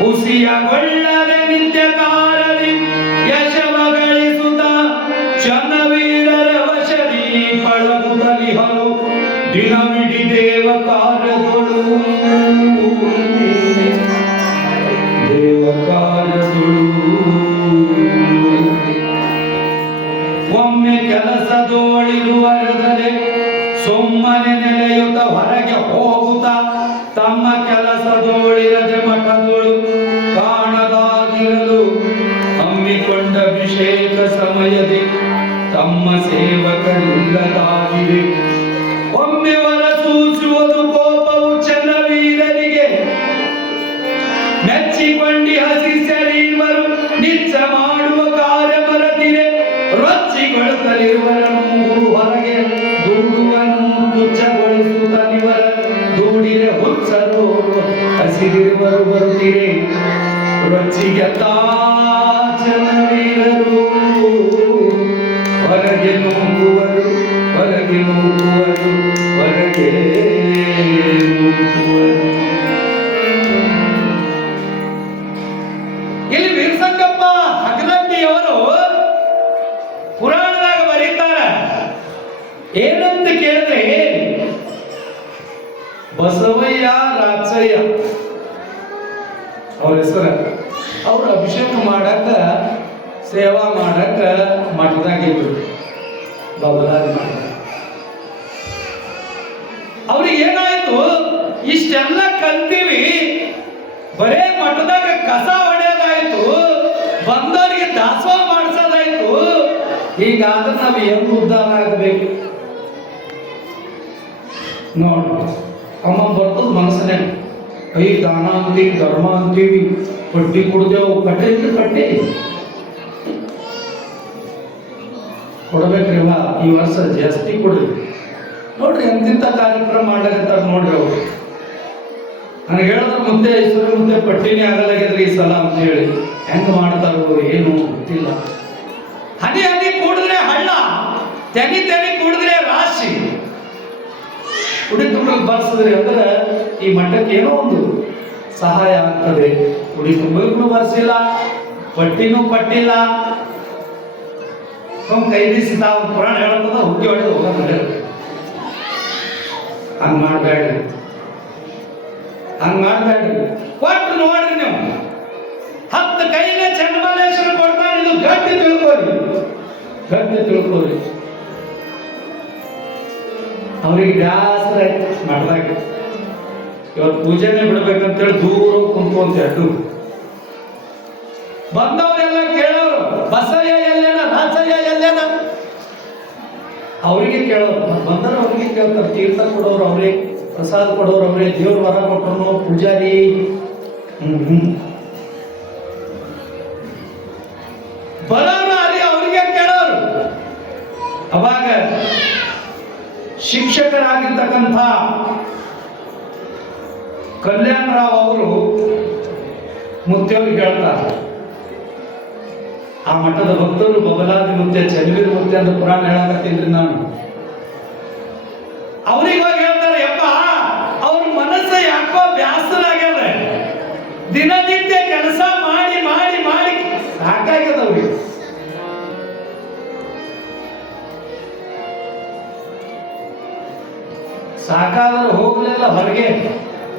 ಹುಸಿಯಗೊಳ್ಳದೆ ನಿತ್ಯಕಾರದಿ ಯಶವ ಗಳಿಸುತ್ತ ಚನ್ನವೀರರ ವಶದಿ ಪಳಗುತ್ತಲಿಹರು ದಿನವಿಡಿ ದೇವ ಕಾರ್ಯಗಳು ಅಭಿಷೇಕ ಸಮಯದಿ ಬಸವಯ್ಯ ರಾಜಯ್ಯ. ಅವ್ರ ಹೆಸರ? ಅವ್ರ ಅಭಿಷೇಕ ಮಾಡಕ್ಕ ಸೇವಾ ಮಾಡಕ್ಕ ಮಠದಾಗಿದ್ರು ಬಬಲಾದಿ ಮಠ ಅವ್ರಿಗೆ ಏನಾಯ್ತು? ಇಷ್ಟೆಲ್ಲ ಕಲ್ತೀವಿ. ಬರೇ ಮಠದಾಗ ಕಸ ಹೊಡೆಯೋದಾಯ್ತು ಬಂದವರಿಗೆ ದಾಸೋಹ ಮಾಡಿಸೋದಾಯ್ತು. ಹೀಗಾದ್ರೆ ನಾವು ಹೆಂಗ್ ಉದ್ಧಾರ ಆಗಬೇಕು? ನೋಡು ಅಮ್ಮ ಬರ್ತದ ಮನಸ್ಸನ್ನೇ ಐ ದಾನ ಅಂತೀವಿ ಧರ್ಮ ಅಂತೀವಿ ಪಟ್ಟಿ ಕೊಡ್ದೇವು ಕಟ್ಟೆ ಇದ್ರೆ ಪಟ್ಟಿ ಕೊಡ್ಬೇಕ್ರಿ ಅಮ್ಮ, ಈ ವರ್ಷ ಜಾಸ್ತಿ ಕೊಡ್ರಿ. ನೋಡ್ರಿ ಎಂತಿಂತ ಕಾರ್ಯಕ್ರಮ ಮಾಡ್ಲಾಕತ್ತಾರ ನೋಡ್ರಿ ಅವ್ರು. ನನಗೆ ಹೇಳಿದ್ರೆ ಮುಂದೆ ಐಶ್ವರ್ಯ ಮುಂದೆ ಪಟ್ಟಿನೇ ಆಗಲಾಗ್ಯದ್ರಿ ಈ ಸಲ ಅಂತ ಹೇಳಿ. ಹೆಂಗ್ ಮಾಡ್ತಾರೋ ಏನು ಗೊತ್ತಿಲ್ಲ. ಹನಿ ಹನಿ ಕೂಡಿದ್ರೆ ಹಳ್ಳ, ತೆನಿ ತೆನಿ ಕೂಡಿದ್ರೆ ರಾಶಿ. ಉಡಿ ತುಂಬಕ್ಕೆ ಬರ್ಸಿದ್ರಿ ಅಂದ್ರೆ ಈ ಮಠಕ್ಕೆ ಏನೋ ಒಂದು ಸಹಾಯ ಆಗ್ತದೆ. ಉಡಿ ತುಂಬಕ್ಕೂ ಬರ್ಸಿಲ್ಲ, ಪಟ್ಟಿನೂ ಪಟ್ಟಿಲ್ಲ. ನಮ್ಮ ಕೈ ಬೀಸಿ ನಾವು ಪುರಾಣ ಹೇಳ್ತದ ಹುಟ್ಟಿ ಹೊಡೆದು ಹೋಗೋದು ಹಂಗ್ ಮಾಡ್ಬೇಡ್ರಿ. ಹಂಗ್ ಮಾಡ್ಬೇಡ್ರಿ. ಕೊಟ್ಟು ನೋಡ್ರಿ ನೀವು. ಹತ್ತು ಕೈನೇ ಚನ್ನಬಾಲೇಶ್ವರ ಕೊಡ್ತಾನೆ ಇದು ಗಟ್ಟಿ ತಿಳ್ಕೋರಿ ಗಟ್ಟಿ ತಿಳ್ಕೋರಿ ಅವ್ರಿಗೆ ಬ್ಯಾಸರ ಮಾಡ್ದಾಗ. ಇವತ್ತು ಪೂಜೆನೆ ಬಿಡ್ಬೇಕಂತೇಳಿ ದೂರ ಕುಂತ್ಕೊಂತ ಅಡ್ಡು. ಬಂದವರೆಲ್ಲ ಕೇಳೋರು, ಬಸಯ್ಯ ಎಲ್ಲೇನ, ರಾಜಯ್ಯ ಎಲ್ಲೇನ? ಅವರಿಗೆ ಕೇಳೋರು. ಬಂದವರು ಅವ್ರಿಗೆ ಕೇಳ್ತಾರೆ, ತೀರ್ಥ ಕೊಡೋರು ಅವರೇ, ಪ್ರಸಾದ ಕೊಡೋರು ಅವ್ರೇ, ದೇವ್ರ ವರ ಕೊಟ್ಟರು ಪೂಜಾರಿ. ಹ್ಮ್ ಬರೋರು ಅವರಿಗೆ ಕೇಳೋರು. ಅವಾಗ ಶಿಕ್ಷಕರಾಗಿರ್ತಕ್ಕಂಥ ಕಲ್ಯಾಣರಾವ್ ಅವರು ಮುತ್ತೆಯವ್ರಿಗೆ ಹೇಳ್ತಾರೆ, ಆ ಮಠದ ಭಕ್ತರು ಬಬಲಾದಿ ಮುತ್ತೆ ಚಲವೀರ ಮುತ್ತೆ ಅಂತ ಪುರಾಣ ಹೇಳಕತ್ತೀನಿ ನಾನು. ಅವ್ರಿಗೆ ಹೇಳ್ತಾರೆ, ಯಪ್ಪ, ಅವ್ರ ಮನಸ್ಸು ಯಾಕೋ ಬ್ಯಾಸರ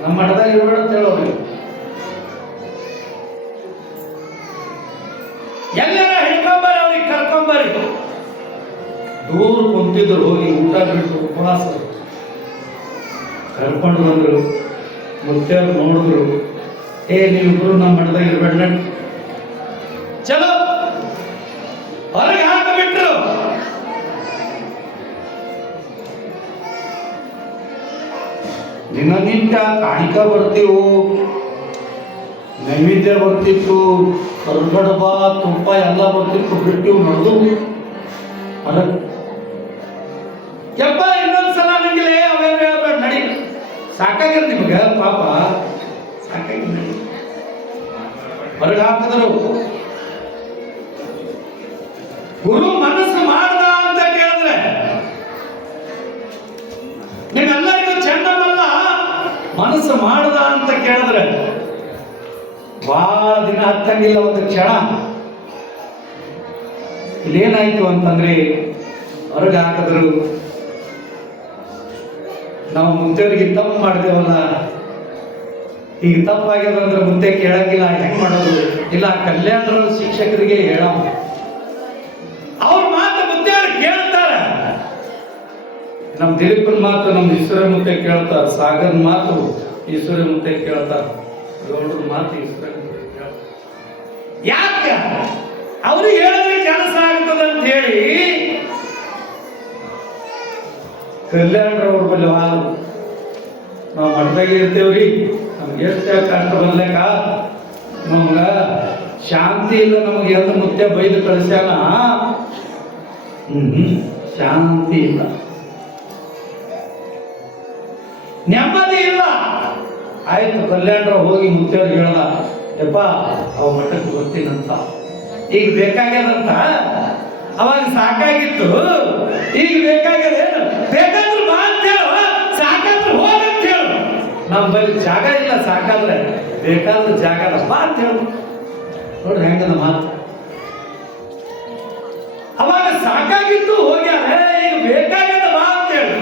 ನಮ್ಮ ಮಠದಾಗ ಇರಬೇಡ ಅಂತ ಹೇಳೋರು ಎಲ್ಲರ ಹಿಡ್ಕೊಂಬರಿ, ಅವ್ರಿಗೆ ಕರ್ಕೊಂಬರಿ. ದೂರ ಕುಂತಿದ್ರು, ಹೋಗಿ ಊಟ ಬಿಟ್ಟು ಉಪವಾಸ ಕರ್ಕೊಂಡು ಬಂದ್ರು ಮುತ್ತೆಯವ್ರು ನೋಡಿದ್ರು, ಏ, ನೀವಿಬ್ರು ನಮ್ಮ ಮಠದಾಗ ಇರಬೇಡ ಚಲೋ ದಿನನಿತ್ಯ ಕಾಣಿಕ ಬರ್ತೀವು? ನೈವೇದ್ಯ ಬರ್ತಿತ್ತು ಕರ್ಗಡಬ ತುಪ್ಪ ಎಲ್ಲ ಬರ್ತಿತ್ತು ಬಿಟ್ಟಿವು ನಡೆದು. ಹೊರಗೆ ಯಪ್ಪ ಇನ್ನೊಂದ್ಸಲ ನಂಗಿಲ್ಲ ಅವೇನು ಹೇಳ್ಬೇಡ ನಡಿ. ಸಾಕಾಗ್ಯದ ನಿಮಗೆ, ಪಾಪ. ಸಾಕಾಗಿ ನಡಿ. ಹೊರಗೆ ಹಾಕಿದ್ರು. ಗುರು ಮನಸ್ಸು ಮಾಡ್ದ ಅಂತ ಕೇಳಿದ್ರೆ ಬಹಳ ದಿನ ಹತ್ತಂಗಿಲ್ಲ, ಒಂದು ಕ್ಷಣ. ಇಲ್ಲೇನಾಯ್ತು ಅಂತಂದ್ರೆ, ಹೊರಗೆ ಹಾಕಿದ್ರು. ನಾವು ಮುಂಚೆಯವರಿಗೆ ತಪ್ಪು ಮಾಡಿದೆವಲ್ಲ ಈಗ ತಪ್ಪಾಗ್ಯದ ಅಂದ್ರೆ ಮುಂದೆ ಕೇಳಂಗಿಲ್ಲ ಹೆಂಗ್ ಮಾಡೋದು? ಇಲ್ಲ, ಕಲ್ಯಾಣರ ಶಿಕ್ಷಕರಿಗೆ ಹೇಳ ಅವ್ರ ಮಾತು ಮುದ್ದೆಯವ್ರು ಕೇಳ್ತಾರ. ನಮ್ಮ ದಿಲೀಪನ್ ಮಾತು ನಮ್ಮ ಹೆಸರ ಮುಂದೆ ಕೇಳ್ತಾರ. ಸಾಗರ್ ಮಾತು. ಈಶ್ವರ ಮುಂದೆ ಕೇಳ್ತಾರ. ಗೌಡ್ರ ಮಾತು ಈಶ್ವರ ಯಾಕೆ? ಅವ್ರು ಹೇಳಿದ್ರೆ ಕೆಲಸ ಆಗ್ತದ ಅಂತ ಹೇಳಿ. ಕಲ್ಯಾಣರವ್ರ ಬಲ್ಲಿ ಹಾಲು ನಾವು ಮಠದಾಗ ಇರ್ತೇವ್ರಿ. ನಮ್ಗೆ ಎಷ್ಟು ಕಷ್ಟ ಬರ್ಲಿಕ್ಕ ನಮ್ಗ ಶಾಂತಿ ಇಲ್ಲ ನಮಗೆ ಎಲ್ಲ ಮುತ್ತೆ ಬೈದು ಕಳಿಸ್ಯಾನ? ಶಾಂತಿ ಇಲ್ಲ. ನೆಮ್ಮದಿ ಇಲ್ಲ. ಆಯ್ತು ಕಲ್ಯಾಣರಾವ್ ಹೋಗಿ ಮುತ್ತೇವ್ರಿಗೆ ಹೇಳ್ದ ಯಪ್ಪ, ಅವ ಮಠಕ್ಕೆ ಬರ್ತೀನಂತ. ಈಗ ಬೇಕಾಗ್ಯದಂತ? ಅವಾಗ ಸಾಕಾಗಿತ್ತು. ಈಗ ಬೇಕಾಗ್ಯದ ಬೇಕಾದ್ರೆ ಬಾ ಅಂತ ಹೇಳು. ಸಾಕಾದ್ರೆ ಹೋಗಂತ ಹೇಳು. ನಮ್ಮ ಬಳಿ ಜಾಗ ಇಲ್ಲ ಸಾಕಾದ್ರೆ ಬೇಕಾದ್ರೆ ಜಾಗ ಬಾ ಅಂತ ಹೇಳು. ನೋಡ್ರಿ ಹೆಂಗದ ಮಾತು. ಅವಾಗ ಸಾಕಾಗಿತ್ತು ಹೋಗ್ಯಾರ ಈಗ ಬೇಕಾಗ್ಯದ ಬಾ ಅಂತ ಹೇಳು.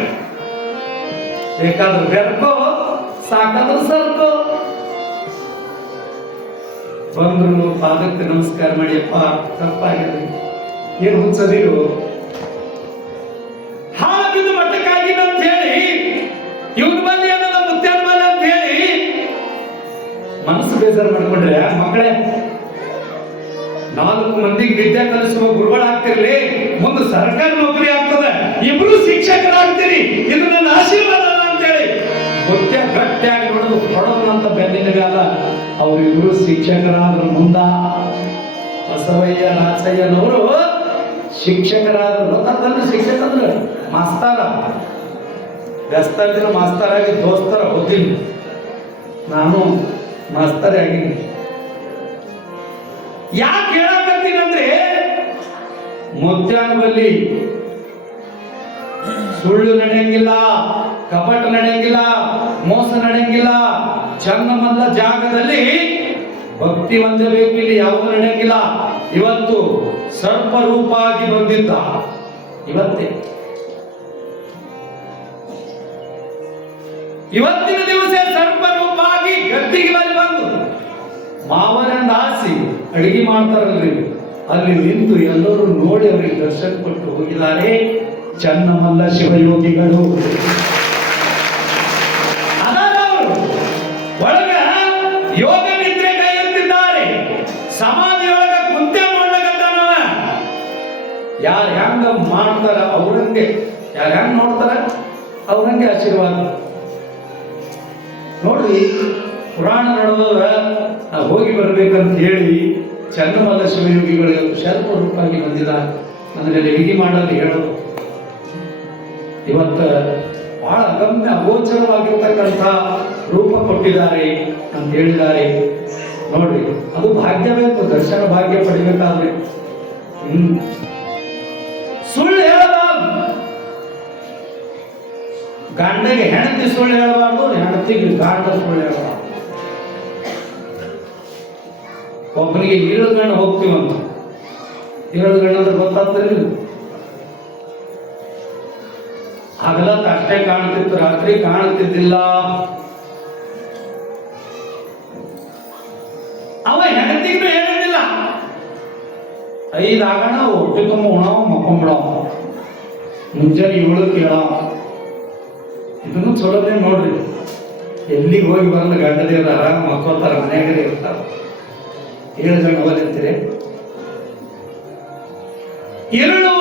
ಬೇಕಾದ್ರೆ ಬೆರ್ಕೋ ಸಾಕಾದ್ರೆ ಸಾಕು. ಬಂದ್ರು ಪಾದಕ್ಕೆ ನಮಸ್ಕಾರ ಮಾಡಿಯಪ್ಪ, ತಪ್ಪಾಗಿದೆ. ಏನು ಹುಚ್ಚದಿರು ಹಾಳ ಬಿದ್ದು ಮಟ್ಟಕ್ಕಾಗಿಲ್ಲ ಅಂತ ಹೇಳಿ ಇವನ್ ಬಲ್ಲಿ ಅನ್ನೋದ ಮುತ್ಯಾನ ಅಂತ ಹೇಳಿ ಮನಸ್ಸು ಬೇಜಾರು ಮಾಡ್ಕೊಂಡ್ರೆ, ಮಕ್ಕಳೇ, ನಾಲ್ಕು ಮಂದಿಗೆ ವಿದ್ಯೆ ಕಲಿಸುವ ಗುರುಗಳಾಗ್ತಿರ್ಲಿ ಮುಂದೆ ಸರ್ಕಾರ ನೌಕರಿ ಆಗ್ತದೆ. ಇಬ್ರು ಶಿಕ್ಷಕರಾಗ್ತೀರಿ, ಇದು ನನ್ನ ಆಶೀರ್ವಾದ ಅಂತೇಳಿ ಮುತ್ಯ ಗಟ್ಟಿಯಾಗಿ ಹೊಡೋದು ಅಂತ ಬೆನ್ನಿನ ಮ್ಯಾಲ ಅವರಿಬ್ರು ಶಿಕ್ಷಕರಾದ್ರು ಮುಂದ ಬಸವಯ್ಯ ರಾಚಯ್ಯನವರು ಶಿಕ್ಷಕರಾದ್ರು ಶಿಕ್ಷಕ ಅಂದ್ರೆ ಮಾಸ್ತಾರ. ಬೆಸ್ತಾದಿನ ಮಾಸ್ತರಾಗಿ ದೋಸ್ತರ ಹೋದಿನಿ ನಾನು ಮಾಸ್ತರೇ ಆಗಿನಿ ಯಾಕೆ ಹೇಳಕತ್ತೀನಿ ಅಂದ್ರೆ ಸುಳ್ಳು ನಡೆಯಂಗಿಲ್ಲ, ಕಪಟ ನಡೆಯಂಗಿಲ್ಲ, ಮೋಸ ನಡೆಯಂಗಿಲ್ಲ. ಚಂದಮಲ್ಲ ಜಾಗದಲ್ಲಿ ಭಕ್ತಿ ಹೊಂದಬೇಕು, ಇಲ್ಲಿ ಯಾವುದು ನಡೆಯಂಗಿಲ್ಲ. ಇವತ್ತು ಸರ್ಪ ರೂಪ ಆಗಿ ಬಂದಿದ್ದ ಇವತ್ತೇ. ಇವತ್ತಿನ ದಿವಸ ಸರ್ಪ ರೂಪ ಆಗಿ ಗದ್ದಿಗೆ ಮೇಲೆ ಬಂದು ಮಾವನಂದ ಆಸಿ ಅಡಿಗೆ ಮಾಡ್ತಾರಲ್ರಿ. ಅಲ್ಲಿ ನಿಂತು ಎಲ್ಲರೂ ನೋಡಿ ಅವರಿಗೆ ದರ್ಶನ ಕೊಟ್ಟು ಹೋಗಿದ್ದಾರೆ. ಚನ್ನಮಲ್ಲ ಶಿವಯೋಗಿಗಳು. ಒಳಗ ಯೋಗ ನಿದ್ರೆ ಕೈಯುತ್ತಿದ್ದಾರೆ ಸಮಾಧಿಯೊಳಗ ಕುಂತೆ ಮಾಡ್ಲಕತ್ತಾನವ ಯಾರು ಹೆಂಗ ಮಾಡ್ತಾರ ಅವ್ರಂಗೆ, ಯಾರು ಹೆಂಗ್ ನೋಡ್ತಾರ ಅವ್ರಂಗೆ ಆಶೀರ್ವಾದ. ನೋಡ್ರಿ, ಪುರಾಣ ನಡೆದವ್ರ ನಾವು ಹೋಗಿ ಬರ್ಬೇಕಂತ ಹೇಳಿ ಚನ್ನಮಲ್ಲ ಶಿವಯೋಗಿಗಳು ಶಲ್ಪ ರೂಪಾಗಿ ಬಂದಿದ ನನಗೆ ವಿಧಿ ಮಾಡೋದು ಹೇಳೋದು. ಇವತ್ತ ಬಹಳ ಅಗಮ್ಯ ಅಗೋಚರವಾಗಿರ್ತಕ್ಕಂಥ ರೂಪ ಕೊಟ್ಟಿದ್ದಾರೆ ಅಂತ ಹೇಳಿದ್ದಾರೆ. ನೋಡ್ರಿ, ಅದು ಭಾಗ್ಯ ಬೇಕು ದರ್ಶನ ಭಾಗ್ಯ ಪಡಿಬೇಕಾದ್ರೆ. ಸುಳ್ಳು ಹೇಳಬಾರ್ದು. ಗಂಡಗೆ ಹೆಂಡತಿ ಸುಳ್ಳು ಹೇಳಬಾರ್ದು, ಹೆಂಡತಿಗೆ ಗಾಂಡ ಸುಳ್ಳು ಹೇಳಬಾರ್ದು. ಒಬ್ಬನಿಗೆ ಏಳು ಗಂಡ ಹೋಗ್ತೀವಂತ ಏಳು ಗಂಡ ಅಂದ್ರೆ ಗೊತ್ತಾಗ್ತಿರ್ಲಿ ಹಗಲತ್ ಅಷ್ಟೇ ಕಾಣ್ತಿತ್ತು, ರಾತ್ರಿ ಕಾಣ್ತಿದ್ದಿಲ್ಲ. ಅವ ಹೆಂಡತಿಗೂ ಹೇಳಿದ್ದಿಲ್ಲ ಐದು ಹೊಟ್ಟೆ ತುಂಬ ಉಣವ ಮಕ್ಕೊಂಬಿಡೋ. ಮುಂಜಾನೆ ಏಳು ಕೇಳ. ಇದನ್ನು ಚಲೋದೇ ನೋಡ್ರಿ. ಎಲ್ಲಿಗೆ ಹೋಗಿ ಬಂದು ಗಂಡ ದೇವ್ರ ಆರಾಮ ಮಕ್ಕೋತಾರ, ಮನ್ಯಾಗ ಇರ್ತಾರ. ಏಳು ಜನ ಬಂದಿರ್ತೀರಿ ഇരുಳು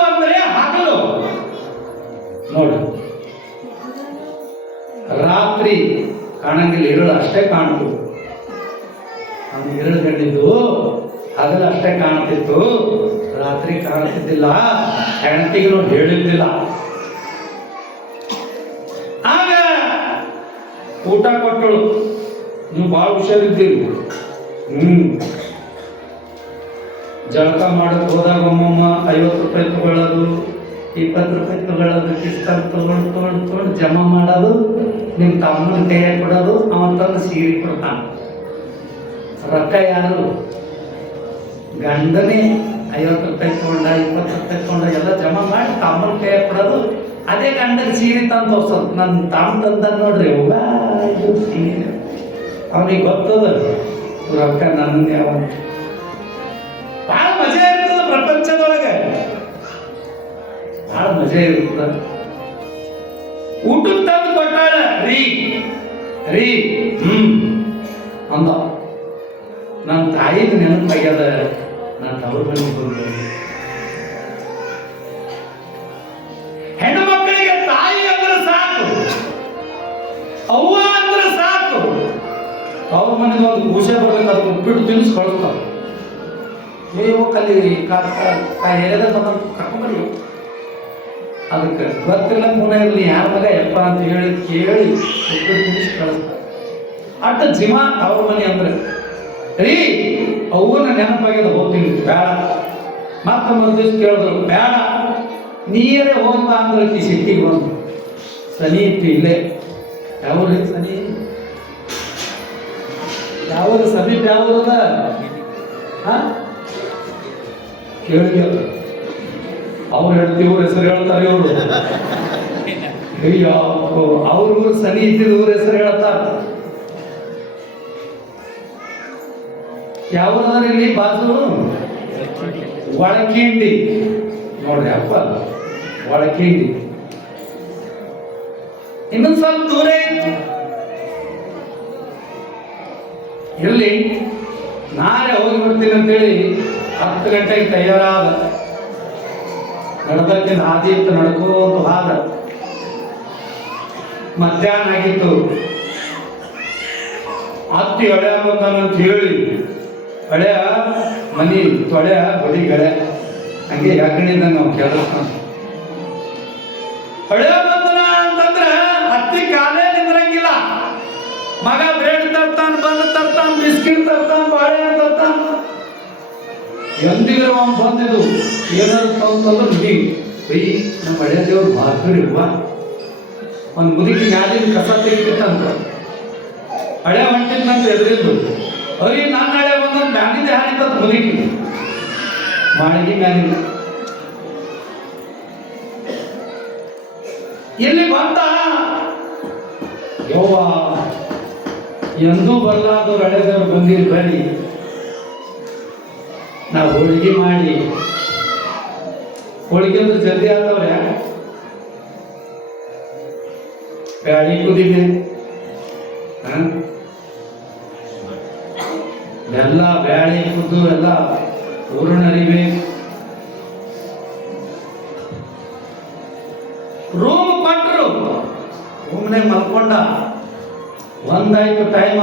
ಕಾಣಂಗಿಲ್ಲ. ഇരുಳು ಅಷ್ಟೇ ಕಾಣ್ತಿತ್ತು ಅವನು ಎರಡು ಕಂಡಿದ್ದು ಹಗಲು ಅಷ್ಟೇ ಕಾಣ್ತಿತ್ತು. ರಾತ್ರಿ ಕಾಣ್ತಿದ್ದಿಲ್ಲ. ಹೆಂಡತಿಗೆ ಹೇಳಿದ್ದಿಲ್ಲ. ಆಗ ಊಟ ಕೊಟ್ಟಳು. ನೀವು ಭಾಳ ಹುಷಾರಿದ್ದೀರಿ. ಹ್ಮ್. ಜಳಕ ಮಾಡಕ್ಕೆ ಹೋದಾಗ ಒಮ್ಮೊಮ್ಮ ಐವತ್ತು ರೂಪಾಯಿ ತಗೊಳ್ಳೋದು, ಇಪ್ಪತ್ತು ರೂಪಾಯಿ ತಗೊಳ್ಳೋದು ಕಿಸ್ತಲ್ ತಗೊಂಡು ತಗೊಂಡು ತಗೊಂಡು ಜಮಾ ಮಾಡೋದು. ನಿಮ್ಮ ತಮ್ಮನ ಕೈಯಾಗ ಕೊಡೋದು, ಅವನ ತಂದು ಸೀರೆ ಕೊಡ್ತಾನ. ರೊಕ್ಕ ಯಾರು ಗಂಡನೇ ಐವತ್ತು ರೂಪಾಯಿ ತಗೊಂಡ, ಇಪ್ಪತ್ತು ರೂಪಾಯಿ ತಗೊಂಡ ಎಲ್ಲ ಜಮಾ ಮಾಡಿ ತಮ್ಮನ ಕೈಯಾಗ ಕೊಡೋದು, ಅದೇ ಗಂಡನ ಸೀರೆ ತಂದು ತೋರ್ಸೋದು. ನನ್ನ ತಮ್ಮ ತಂದ ನೋಡ್ರಿ ಇದು ಅವನಿಗೆ ಗೊತ್ತದ, ರೊಕ್ಕ ನನ್ನ ಯಾವ ಭಾಳ ಮಜಾ ಇರ್ತದ ಪ್ರಪಂಚದೊಳಗೆ. ಭಾಳ ಮಜಾ ಇರ್ತದ ಊಟಕ್ಕೆ ತಂದು ಕೊಟ್ಟಾಳ ರೀ. ರೀ. ಹ್ಮ್. ಅಂದ. ನನ್ನ ತಾಯಿಗೆ ನೆನಪಾಗ್ಯದ ನನ್ನ ತವರು ಮನೆಗೆ ಬಂದು ಹೆಣ್ಣು ಮಕ್ಕಳಿಗೆ ತಾಯಿ ಅಂದ್ರೆ ಸಾಕು. ಅವ್ವ ಅಂದ್ರೆ ಸಾಕು. ಅವ್ರ ಮನೆಗೆ ಒಂದು ಕೂಸೆ ಬರ್ಬೇಕು ಅದು ಉಪ್ಪಿಟ್ಟು ತಿನ್ನಿಸಿ ಕಳಿಸ್ತಾರೆ ನೀವು ಕಲಿ ಎಳೆದ ಬಂದ ಕರ್ಕೊಂಬರಿ ಅದಕ್ಕೆ ಗೊತ್ತಿಲ್ಲ ಮುನ ಇರಲಿ, ಯಾರ ಮಗ ಯಪ್ಪ ಅಂತ ಹೇಳಿ ಕೇಳಿ ತಿನ್ನಿಸಿ ಕಳಿಸ್ತಾರೆ. ಅಟ್ಟ ಜಿಮ ಅವ್ರ ಮನೆ ಅಂದ್ರೆ, ರೀ ಅವನ ನೆನಪಾಗ್ಯದ ಹೋಗ್ತೀನಿ, ಬೇಡ. ಮತ್ತೆ ಮರುದಿವ್ಸ ಕೇಳಿದ್ರು, ಬೇಡ. ನೀರೇ ಹೋಗ್ಬ ಅಂದ್ರೆ ಈ ಸಿಟ್ಟಿಗೆ ಬಂದು ಸನಿ ಇತ್ತು ಇಲ್ಲೇ. ಯಾವ್ರಿ ಸನಿ? ಯಾವ್ದು ಸಮೀಪ ಯಾವ್ದು ಹಾ? ಕೇಳಿ ಅವ್ರು ಹೇಳ್ತೀವಿ ಇವ್ರ ಹೆಸರು ಹೇಳ್ತಾರೆ ಇವರು. ಅಯ್ಯೋ, ಅವ್ರ ಊರು ಸನಿ ಇದ್ದಿದ್ದು ಊರ ಹೆಸರು ಹೇಳ್ತಾರ ಯಾವ್ದಾರ ಇಲ್ಲಿ ಬಾಜು? ಒಳಕಿಂಡಿ. ನೋಡ್ರಿ ಅಪ್ಪ, ಒಳಕಿಂಡಿ. ಇನ್ನೊಂದು ಸ್ವಲ್ಪ ದೂರ ಇತ್ತು ಇರ್ಲಿ. ನಾಳೆ ಹೋಗಿ ಬಿಡ್ತೀನಿ ಅಂತೇಳಿ ಹತ್ತು ಗಂಟೆಗೆ ತಯಾರಾದ. ನಡ್ಬೇಕಿನ ಹಾದಿ ಇತ್ತು ನಡ್ಕೋತ ಹಾದ. ಮಧ್ಯಾಹ್ನ ಆಗಿತ್ತು. ಅತ್ತಿ ಹೊಳೆ ಅಂತ ಹೇಳಿ, ಹೊಳೆ, ಮನಿ, ತೊಳೆ ಬಡಿ ಗಳೆ, ಹಂಗೆ ಯಾಕಣಿಂದ ನಾವು ಕೇಳಿಸ್ತಾನ ಹೊಳೆ ಬಂದನ ಅಂತಂದ್ರೆ ಅತ್ತಿ ಕಾಲೇ ನಿಂದ್ರಂಗಿಲ್ಲ. ಮಗ ಬ್ರೆಡ್ ತರ್ತಾನ ಬಂದು ತರ್ತಾನ, ಬಿಸ್ಕಿಟ್ ತರ್ತಾನ ಬಾಳೆಹಣ್ಣು ತರ್ತಾನ. ಎಂದಿದ್ರು ಅವನು ಬಂದಿದ್ದು. ಏನಾದ್ರು ತಂತಂದ್ರೆ ಮುದಿ ಬೈ ನಮ್ಮ ಹಳೆ ದೇವ್ರು ಇರುವ ಒಂದು ಮುದುಕಿ ಮ್ಯಾಲಿನ ಕಸ ತೆಗಿತಂತ ಹಳೆ ಹೊಂಟಿದ್ನಂತ ಎದುರಿದ್ದು. ಅವ್ರಿಗೆ ನಾನು ಹಳೆ ಬಂದ ಮ್ಯಾಲಿಂದ ಹಾಕಿತ್ತ ಮುದುಕಿ. ಮಾಳಿಗೆ ಮ್ಯಾಲಿಂದ ಎಲ್ಲಿ ಬಂತ ಯವ್ವ. ಎಂದೂ ಬರಲಾದವ್ರು ಹಳೆದವ್ರು ಬಂದಿರಿ ಬನ್ನಿ. ನಾವು ಹೋಳಿಗೆ ಮಾಡಿ. ಹೋಳಿಗೆ ಅಂದ್ರೆ ಜಲ್ದಿ ಬ್ಯಾಳಿ ಕುದಿದೆ. ಹ? ಎಲ್ಲ ಬ್ಯಾಳಿ ಕುದ್ದು ಎಲ್ಲ ಹೂರಣ ಅರಿಬೇಕು ರೂಮ್ ಕೊಟ್ರು. ರೂಮ್ನೆ ಮಲ್ಕೊಂಡ. ಒಂದಾಯ್ತು ಟೈಮ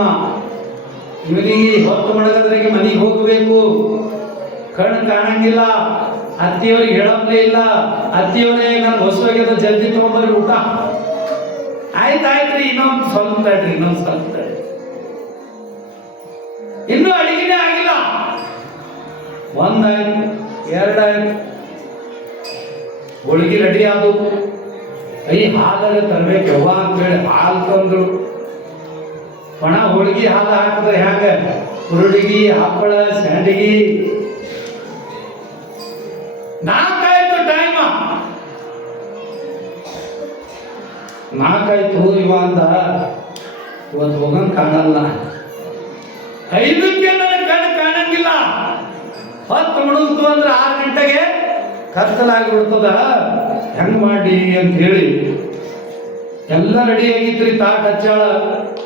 ಇವನಿಗೆ ಹೊತ್ತು ಮಡಗದ್ರಿಗೆ ಮನೆಗೆ ಹೋಗಬೇಕು. ಕಣ್ಣು ಕಾಣಂಗಿಲ್ಲ. ಅತ್ತಿಯವ್ರಿಗೆ ಹೇಳಪ್ಲೇ ಇಲ್ಲ. ಅತ್ತಿಯವರೇ ನಾನು ಹೊಸವಾಗ್ಯದ ಜಲ್ದಿ ತಗೊಂಬರ್ರಿ ಊಟ. ಆಯ್ತಾಯ್ತ್ರಿ ಇನ್ನೊಂದು ಸ್ವಲ್ಪ ತಡ್ರಿ, ಇನ್ನೊಂದು ಸ್ವಲ್ಪ ತಡ್ರಿ. ಇನ್ನೂ ಅಡಿಗೆನೇ ಆಗಿಲ್ಲ. ಒಂದಾಯ್ತು ಎರಡಾಯ್ತು ಹೋಳಿಗೆ ರೆಡಿ ಆದವು ಐ ಹಾಲಾಗ ತರ್ಬೇಕು, ಯವ್ವ ಅಂತೇಳಿ ಹಾಲು ತಂದ್ರು. ಒಣ ಹೋಳಿಗೆ ಹಾಲು ಹಾಕಿದ್ರೆ ಹ್ಯಾಂಗ? ಹುರುಡಿಗೆ ಹಪ್ಪಳ, ಸಂಡಿಗಿ. ನಾಲ್ಕಾಯ್ತು ಇವ ಅಂತ ಇವತ್ತು ಹೋಗಂಗ್ ಕಾಣಲ್ಲ. ಐದಕ್ಕೆ ನನಗೆ ಕಣ್ಣು ಕಾಣಂಗಿಲ್ಲ. ಹತ್ತು ಮುಡುಗ್ತು ಅಂದ್ರೆ ಆರು ಗಂಟೆಗೆ ಕತ್ತಲಾಗಿ ಬಿಡ್ತದ. ಹೆಂಗ್ ಮಾಡಿ ಅಂತ ಹೇಳಿ. ಎಲ್ಲ ರೆಡಿ ಆಗಿತ್ರಿ ತಾಟ್ ಹಚ್ಚಾಳ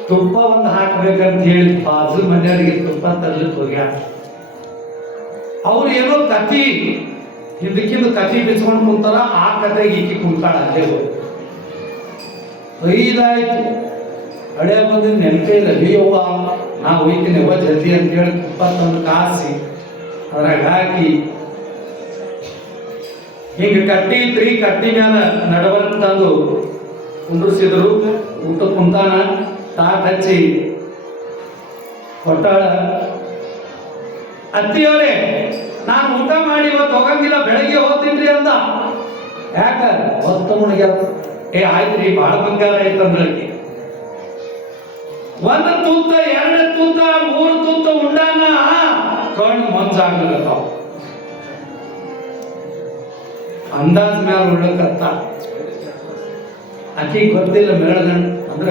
ತುಪ್ಪ ಒಂದು ಹಾಕ್ಬೇಕಂತ ಹೇಳಿ ಬಾಜು ಮನೆಯವರಿಗೆ ತುಪ್ಪ ತರ್ಲಿಕ್ಕೆ ಹೋಗ್ಯ. ಅವ್ರು ಏನೋ ಕತಿ, ಹಿಂದಕ್ಕಿಂದ ಕತಿ ಬಿಸ್ಕೊಂಡು ಕುಂತಾರ, ಆ ಕತೆಗೆ ಈಕಿ ಕುಂತಾಳ ಅಲ್ಲೇ ಹೋಗಿ. ಐದಾಯ್ತು. ಹಳೆ ಬಂದಿದ್ದು ನೆನಪೇ ಇಲ್ಲ. ಅಯ್ಯವ್ವ ನಾ ಹೋಯ್ತೀನಿ ಯವ್ವ ಜಲ್ದಿ ಅಂತ ಹೇಳಿ ತಂದು ಕಾಸಿ ಅದ್ರಾಗ ಹಾಕಿ. ಹಿಂಗ ಕಟ್ಟಿ ತ್ರೀ ಕಟ್ಟಿ ಮ್ಯಾಲ ನಡವರ್ಕ್ ತಂದು ಕುಂಡ್ರಿಸಿದ್ರು ಊಟ ಕುಂತಾನ, ತಾಟ್ ಹಚ್ಚಿ. ಕೊಟ್ಟಾಳ ಅತ್ತಿಯವರೇ, ನಾನು ಊಟ ಮಾಡಿ ಇವತ್ತು ಹೋಗಂಗಿಲ್ಲ, ಬೆಳಗ್ಗೆ ಹೋಗ್ತೀನಿ ಅಂದ. ಯಾಕ? ಹೊತ್ತು ಮುಣಿಗೆ ಏ ಆಯ್ತ್ರಿ ಭಾಳ ಬಂಗಾರ ಐತಂದ್ರೆ ಒಂದು ತುತ್ತ, ಎರಡು ತುತ್ತ, ಮೂರು ತುತ್ತ ಉಂಡಾನ, ಕಣ್ಣು ಮಂಜಾಗ್ಲತ್ತಾವ ಅಂದಾಜ್ ಮ್ಯಾಲ ಉಳ್ಳಕತ್ತ. ಆಕಿ ಗೊತ್ತಿಲ್ಲ ಮೇಳಗಣ್ ಅಂದ್ರ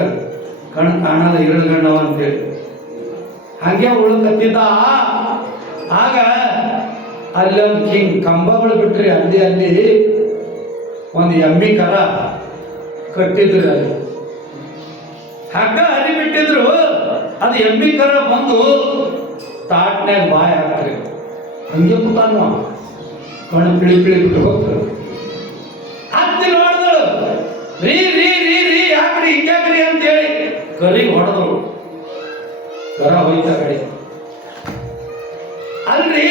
ಕಣ್ ಕಾಣಲ್ಲ ಇರಳ್ಗಣ್ಣವ ಅಂತೇಳಿ. ಹಂಗೆ ಉಳ್ಳಕತ್ತಿದ್ದ. ಆಗ ಅಲ್ಲೊಂದು ಹಿಂಗ್ ಕಂಬಗಳು ಬಿಟ್ರಿ ಅಲ್ಲಿ ಅಲ್ಲಿ ಒಂದು ಎಮ್ಮಿ ಕರ. ಕಟ್ಟಿದ್ರು ಹಗ್ಗ ಹರಿ ಬಿಟ್ಟಿದ್ರು ಅದು ಎಮ್ಮಿ ಕರ ಬಂದು ತಾಟ್ನ್ಯಾಗ ಬಾಯ್ ಹಾಕ್ರಿ ಹಂಗೆ ಕೂತಾನು ಕಣ್ಣು ಪಿಳಿ ಪಿಳಿ ಬಿಟ್ಟು ಹೋಗ್ತಾರೆ ಹತ್ತಿ ನೋಡಿದಳು. ರೀ ರೀ ರೀ ರೀ ಯಾಕ್ರಿ ಹಿಂಗ್ಯಾಕ್ರಿ ಅಂತೇಳಿ ಕರಿ ಹೊಡೆದಳು. ಕರ ಹೋಯ್ತ ಕಡೆ. ಅಲ್ರಿ,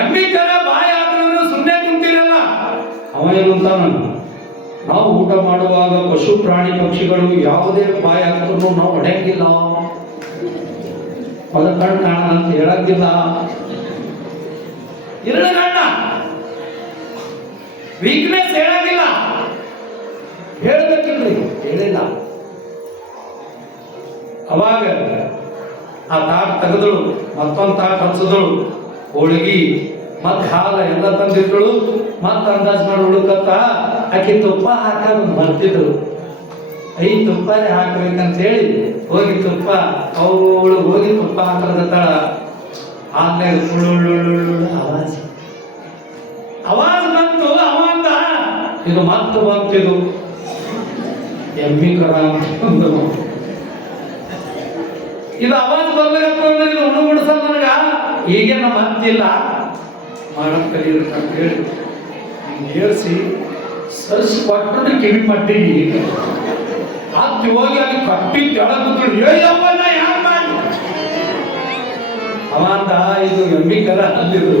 ಎಮ್ಮಿ ಕರ ಬಾಯಿ ಹಾಕಿದ್ರು ಸುಮ್ಮನೆ ಕುಂತಿರಲ್ಲ. ಅವ ಏನಂತಾನ ನಾವು ಊಟ ಮಾಡುವಾಗ ಪಶು ಪ್ರಾಣಿ ಪಕ್ಷಿಗಳು ಯಾವುದೇ ಬಾಯಿ ಹಾಕಿದ್ರು ನಾವು ಹೊಡೆಯಂಗಿಲ್ಲ ಅದ ಕಣ್ಣು ಕಾಣ ಅಂತ ಹೇಳಂಗಿಲ್ಲ. ಇರಲಿ ಕಣ್ಣ ವೀಕ್ನೆಸ್ ಹೇಳಂಗಿಲ್ಲ. ಹೇಳ್ಬೇಕಿಲ್ರಿ? ಹೇಳಿಲ್ಲ. ಅವಾಗ ಆ ತಾಟ್ ತೆಗೆದಳು, ಮತ್ತೊಂದು ತಾಟ್ ಹಚ್ಚಿದಳು. ಹೋಳಿಗೆ, ಮತ್ತೆ ಹಾಲ ಎಲ್ಲ ತಂದಿದ್ದಳು, ಮತ್ತೆ ಅಂದಾಜ್ ಮಾಡಿ ಉಳುಕತ್ತ ಆಕಿ ತುಪ್ಪ ಹಾಕೋದು ಬರ್ತಿದ್ರು. ಐ ತುಪ್ಪನೇ ಹಾಕ್ಬೇಕಂತ ಹೇಳಿ ಹೋಗಿ ತುಪ್ಪ, ಅವಳು ಹೋಗಿ ತುಪ್ಪ ಹಾಕಲತ್ತಾಳ ಆಮೇಲೆ ಸುಳ್ಳುಳ್ಳುಳ್ಳುಳ್ಳು ಅವಾಜ್ ಅವಾಜ್ ಬಂತು ಅವಂದ ಇದು ಮತ್ತೆ ಬಂತಿದು. ಎಮ್ಮಿ ಕರ ಅಂತ ಇದು ಅವಾಜ್ ಇದು ಉಣ್ಣು ಬಿಡಿಸ ನನಗ. ಈಗೇನ ಮತ್ತಿಲ್ಲ. ಮಾಡಕ್ ಕಲಿಯೋದಕ್ಕಂತ ಹೇಳಿ. ಏರ್ಸಿ ಸರ್ಸಿ ಕೊಟ್ಟರೆ ಕಿವಿ ಮಟ್ಟಿಗೆ ಹತ್ತಿ ಹೋಗಿ ಅಲ್ಲಿ ಕಟ್ಟಿ ಕೆಳಗೆ ಏಯಪ್ಪ ನಾ ಯಾಕೆ ಮಾಡಿ ಅವ ಅಂದ ಇದು ಎಮ್ಮಿ ಕರ ಅಂದಿದ್ರು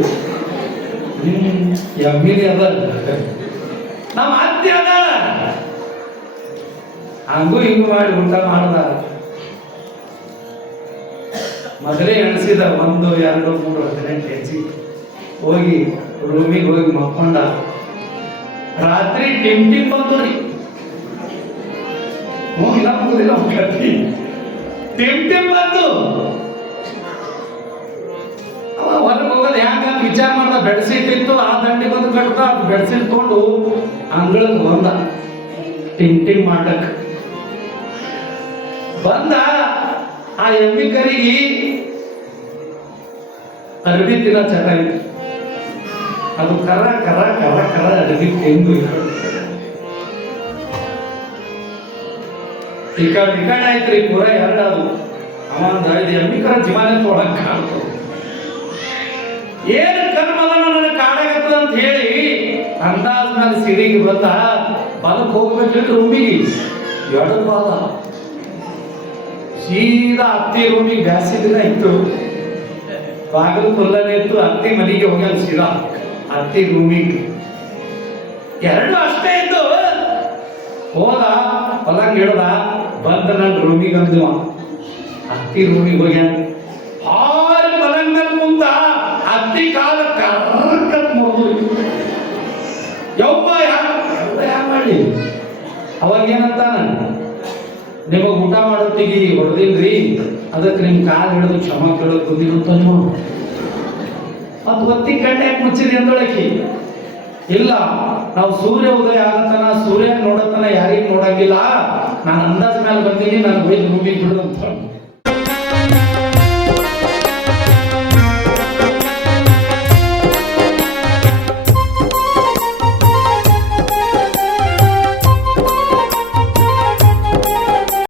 ಎಮ್ಮಿನೇ ಅದ ನಮ್ಮ ಅತ್ತೆ ಅದ. ಹಂಗೂ ಹಿಂಗೂ ಮಾಡಿ ಊಟ ಮಾಡ್ದ. ಮೊದಲೇ ಎಣಿಸಿದ ಒಂದು, ಎರಡು, ಮೂರು, ಹದಿನೆಂಟು ಹೆಚ್ಚಿ ಹೋಗಿ ರೂಮಿಗೆ ಹೋಗಿ ಮಕ್ಕೊಂಡ ರಾತ್ರಿ ಟಿಮ್ ಟಿಮ್ ಬಂದು ರೀ ಹೋಗಿಲ್ಲ ಮುಗಿದಿಲ್ಲ ಕತ್ತಿ ಟಿಮ್ ಟಿಮ್ ಹೊರಗೆ ಹೋಗೋದು ಯಾಕೆ? ವಿಚಾರ ಮಾಡ್ದ ಬೆಡ್ಶೀಟ್ ಇತ್ತು, ಆ ದಂಡಿ ಬಂದು ಕಟ್ಟ ಬೆಡ್ಶೀಟ್ ತಗೊಂಡು ಅಂಗಳಕ್ಕೆ ಬಂದ ಟಿಂಟಿಂಗ್ ಟಿಮ್ ಮಾಡಕ್. ಬಂದ ಆ ಎಮ್ಮಿ ಕರಿಗೆ ಅರಬಿ ತಿನ್ನ ಚಟ ಇತ್ತು ಅದು ಕರ ಕರ ಕರ ಕರ, ಅದಕ್ಕೆ ತೆಂಗು ಈ ಕಡೆ ಈ ಕಡೆ ಆಯ್ತ್ರಿ, ಪೂರ ಎರಡು ಅದು ಅವ ಅಂದ ಇದು ಎಮ್ಮಿ ಜೀವನ ತೊಳಕ್ ಕಾಣ್ತದೆ ಏನು ಕರ್ಮದ ನನ್ನ ಕಾಡಾಗತ್ತದ ಅಂತ ಹೇಳಿ ಅಂದಾಜ್ ಮೇಲೆ ಸಿಡಿಗೆ ಬಂದ ಬಲಕ್ ಹೋಗ್ಬೇಕಿಟ್ಟು ರೂಮಿಗೆ. ಪಾದ ಸೀದಾ ಅತ್ತಿ ರೂಮಿಗೆ ಬ್ಯಾಸಿ ದಿನ ಇತ್ತು. ಬಾಗಿಲು ಕುಲ್ಲನೆ ಇತ್ತು ಅತ್ತಿ ಮನೆಗೆ ಹೋಗ್ಯಾನ ಸೀದಾ. ಅತ್ತಿ ರೂಮಿಗೆ ಎರಡು ಅಷ್ಟೇ ಇದ್ದು, ಹೋದ, ಹೊಲ ಕೇಳ್ದ, ಬಂದ ನನ್ನ ರೂಮಿಗೆ ಅಂದಿವ ಅತ್ತಿ ರೂಮಿಗೆ ಹೋಗ್ಯಾನ ಹಾರಿ ಪಲಂಗ್ ಮೇಲೆ ಮುಂದ ಅತ್ತಿ ಕಾಲ ಕರ್ಕತ್ ಮುರಿದು. ಯವ್ವ ಎಲ್ಲ ಯಾಕೆ ಮಾಡಲಿ? ಅವಾಗ ಏನಂತಾನ? ನಿಮಗೆ ಊಟ ಮಾಡೋತ್ತಿಗೆ ಹೊಡೆದಿಲ್ರಿ? ಅದಕ್ಕೆ ನಿಮ್ಮ ಕಾಲು ಹಿಡಿದು ಕ್ಷಮ ಕೇಳೋದು ಬಂದಿರುತ್ತೋ ಮತ್ತು ಹೊತ್ತಿ ಕಣ್ಣೆ ಮುಚ್ಚಿದೆ ಎಂದೊಳಕಿ ಇಲ್ಲ, ನಾವು ಸೂರ್ಯ ಉದಯ ಆಗತನ ಸೂರ್ಯ ನೋಡತನ ಯಾರಿಗೂ ನೋಡಂಗಿಲ್ಲ. ನಾನು ಅಂದಾಜ್ ಮೇಲೆ ಬಂದೀನಿ ನಾನು ಹೋಗಿ ರೂಮಿಗೆ ಬಿಡು ಅಂತ.